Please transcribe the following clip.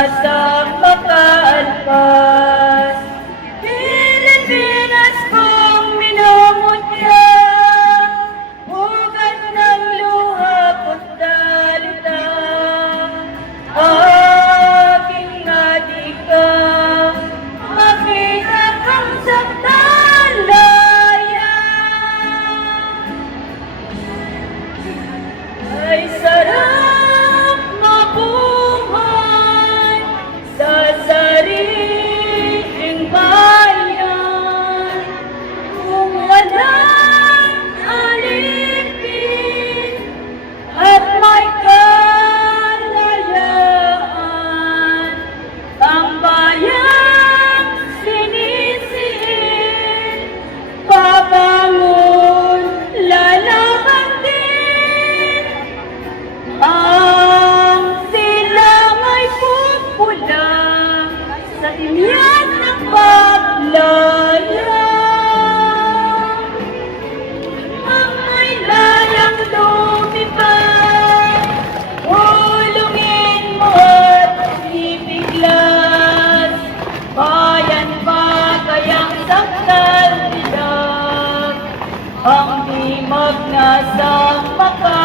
magnaasang makaalpas. Pilipinas kong minumutya, hugat ng luha ko't dalita. Aking adika, makita kang saktan laya. Ay sarap mabuhay sa sariling bayan, kung walang alipin at may kalayaan. Ang bayang sinisiin, babangon, lalaban din. Ang silang ay pupula sa timyan ng paglaya. Ang may layang lumipad, hulungin mo at ibiglas. Bayan ba kayang sakdal nila, ang di magnasang maka